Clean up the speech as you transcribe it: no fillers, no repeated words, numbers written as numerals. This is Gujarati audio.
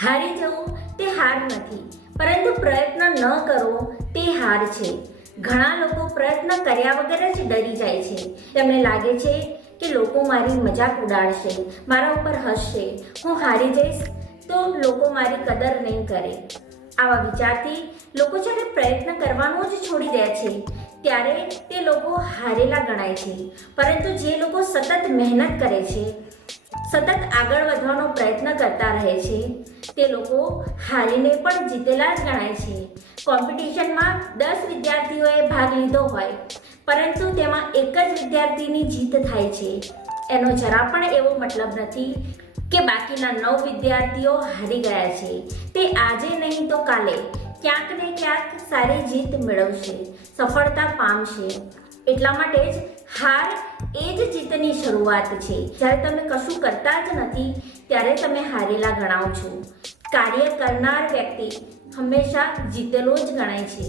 હારી જવું તે હાર નથી, પરંતુ પ્રયત્ન ન કરવો તે હાર છે. ઘણા લોકો પ્રયત્ન કર્યા વગર જ ડરી જાય છે. તેમને લાગે છે કે લોકો મારી મજાક ઉડાડશે, મારા ઉપર હસશે, હું હારી જઈશ તો લોકો મારી કદર નહીં કરે. આવા વિચારથી લોકો જ્યારે પ્રયત્ન કરવાનો જ છોડી દે છે ત્યારે તે લોકો હારેલા ગણાય છે. પરંતુ જે લોકો સતત મહેનત કરે છે, સતત આગળ વધવાનો પ્રયત્ન કરતા રહે છે, તે લોકો હારીને પણ જીતેલા જ ગણાય છે. કોમ્પિટિશનમાં 10 વિદ્યાર્થીઓએ ભાગ લીધો હોય, પરંતુ તેમાં એક જ વિદ્યાર્થીની જીત થાય છે. એનો જરા પણ એવો મતલબ નથી કે બાકીના 9 વિદ્યાર્થીઓ હારી ગયા છે. તે આજે નહીં તો કાલે ક્યાંક ને ક્યાંક સારી જીત મેળવશે, સફળતા પામશે. એટલા માટે જ હાર એ જ જીતની શરૂઆત છે. જ્યારે તમે કશું કરતા જ નથી ત્યારે તમે હારેલા ગણાવ છો. કાર્ય કરનાર વ્યક્તિ હંમેશા જીતેલો જ ગણાય છે.